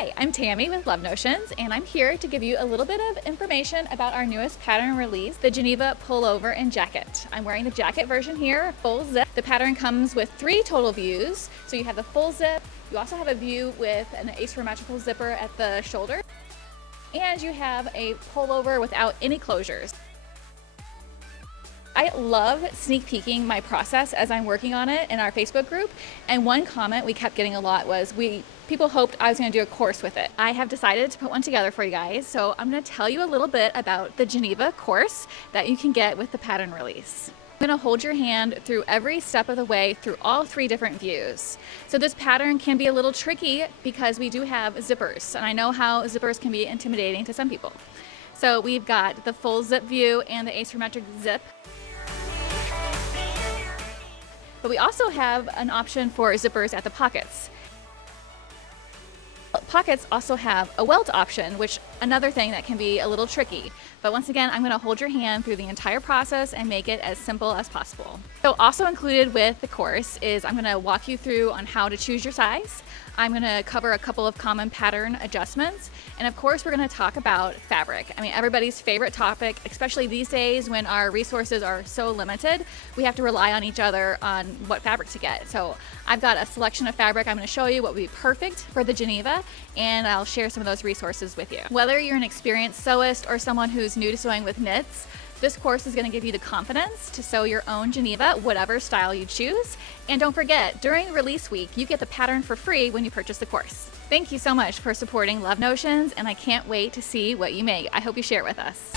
Hi, I'm Tammy with Love Notions, and I'm here to give you a little bit of information about our newest pattern release, the Geneva Pullover and Jacket. I'm wearing the jacket version here, full zip. The pattern comes with 3 total views. So you have the full zip, you also have a view with an asymmetrical zipper at the shoulder, and you have a pullover without any closures. I love sneak peeking my process as I'm working on it in our Facebook group, and one comment we kept getting a lot was people hoped I was going to do a course with it. I have decided to put one together for you guys, so I'm going to tell you a little bit about the Geneva course that you can get with the pattern release. I'm going to hold your hand through every step of the way through all 3 different views. So this pattern can be a little tricky because we do have zippers, and I know how zippers can be intimidating to some people. So we've got the full zip view and the asymmetric zip. But we also have an option for zippers at the pockets. Pockets also have a welt option, which another thing that can be a little tricky. But once again, I'm going to hold your hand through the entire process and make it as simple as possible. So also included with the course is I'm going to walk you through on how to choose your size. I'm going to cover a couple of common pattern adjustments. And of course, we're going to talk about fabric. I mean, everybody's favorite topic, especially these days when our resources are so limited, we have to rely on each other on what fabric to get. So I've got a selection of fabric I'm going to show you what would be perfect for the Geneva, and I'll share some of those resources with you. Whether you're an experienced sewist or someone who's new to sewing with knits, this course is going to give you the confidence to sew your own Geneva, whatever style you choose. And don't forget, during release week, you get the pattern for free when you purchase the course. Thank you so much for supporting Love Notions, and I can't wait to see what you make. I hope you share it with us.